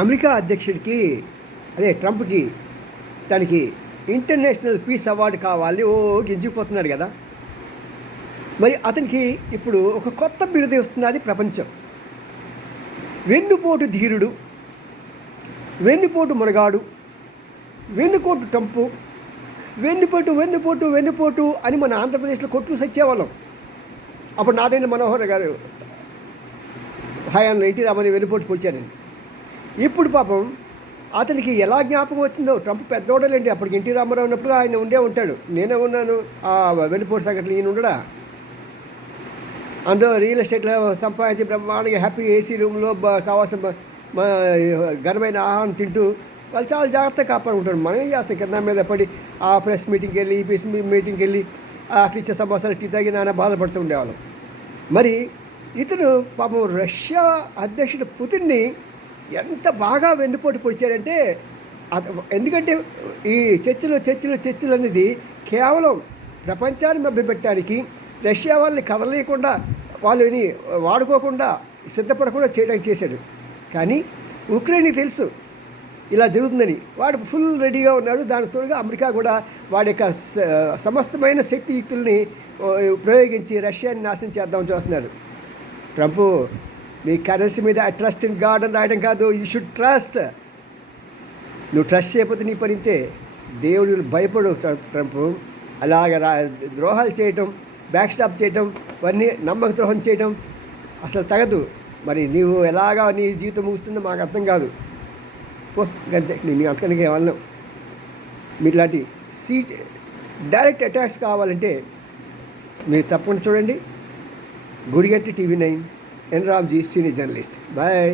America అధ్యక్షుడికి అదే ట్రంప్కి తనకి international piece award కావాలి గింజిపోతున్నాడు కదా. మరి అతనికి ఇప్పుడు ఒక కొత్త బిరుదు వస్తున్నది ప్రపంచం. వెన్నుపోటు ధీరుడు, వెన్నుపోటు మునగాడు, వెన్నుపోటు ట్రంపు, వెన్నుపోటు వెన్నుపోటు వెన్నుపోటు అని మన ఆంధ్రప్రదేశ్లో కొట్టు సచ్చేవాళ్ళం. అప్పుడు నాదేంద్ర మనోహర్ గారు హయాంలో ఎన్టీ రామని వెన్నుపోటు పొడిచానని. ఇప్పుడు పాపం అతనికి ఎలా జ్ఞాపకం వచ్చిందో, ట్రంప్ పెద్దోడలేండి, అప్పటికి ఎన్టీ రామారావు ఉన్నప్పుడు ఆయన ఉంటాడు, నేనే ఉన్నాను ఆ వెన్నుపోటు సంఘటనలు. ఈయన ఉండడా అందులో రియల్ ఎస్టేట్లో సంపాదించి బ్రహ్మాండంగా హ్యాపీ ఏసీ రూమ్లో కావాల్సిన ఘనమైన ఆహారం తింటూ వాళ్ళు చాలా జాగ్రత్తగా కాపాడుకుంటారు. మనం ఏం చేస్తాం, కింద మీద పడి ఆ ప్రెస్ మీటింగ్కి వెళ్ళి ఈ ప్రెస్ మీటింగ్కి వెళ్ళి అక్కడ ఇచ్చే సమాచారం టీ తాగి నాన్న బాధపడుతూ ఉండేవాళ్ళం. మరి ఇతను పాపం రష్యా అధ్యక్షుడు పుతిన్ని ఎంత బాగా వెన్నుపోటు పొడిచాడంటే, ఎందుకంటే ఈ చర్చలు అనేది కేవలం ప్రపంచాన్ని మభ్యపెట్టడానికి, రష్యా వాళ్ళని కదలలేకుండా వాళ్ళని వాడుకోకుండా సిద్ధపడకుండా చేయడానికి చేశాడు. కానీ ఉక్రెయిన్కి తెలుసు ఇలా జరుగుతుందని, వాడు ఫుల్ రెడీగా ఉన్నాడు. దాని తోడుగా అమెరికా కూడా వాడి యొక్క సమస్తమైన శక్తియుక్తుల్ని ప్రయోగించి రష్యాని నాశనం చేద్దామని చూస్తున్నాడు. ట్రంప్ మీ కరెన్సీ మీద ఐ ట్రస్ట్ ఇన్ గాడ్ అని రాయడం కాదు, యూ షుడ్ ట్రస్ట్. నువ్వు ట్రస్ట్ చేయకపోతే నీ పనితే. దేవుడు భయపడు ట్రంప్. అలాగ ద్రోహాలు చేయటం, బ్యాక్ స్టాప్ చేయటం, ఇవన్నీ నమ్మక ద్రోహం చేయటం అసలు తగదు. మరి నీవు ఎలాగా నీ జీవితం ముగుస్తుందో మాకు అర్థం కాదు. పో అంతే, నేను అంతకనికే వాళ్ళం. మీలాంటి డైరెక్ట్ అటాక్స్ కావాలంటే మీరు తప్పకుండా చూడండి గుడిగంటి TV9, ఎన్ రామ్జీ, సీనియర్ జర్నలిస్ట్. బాయ్.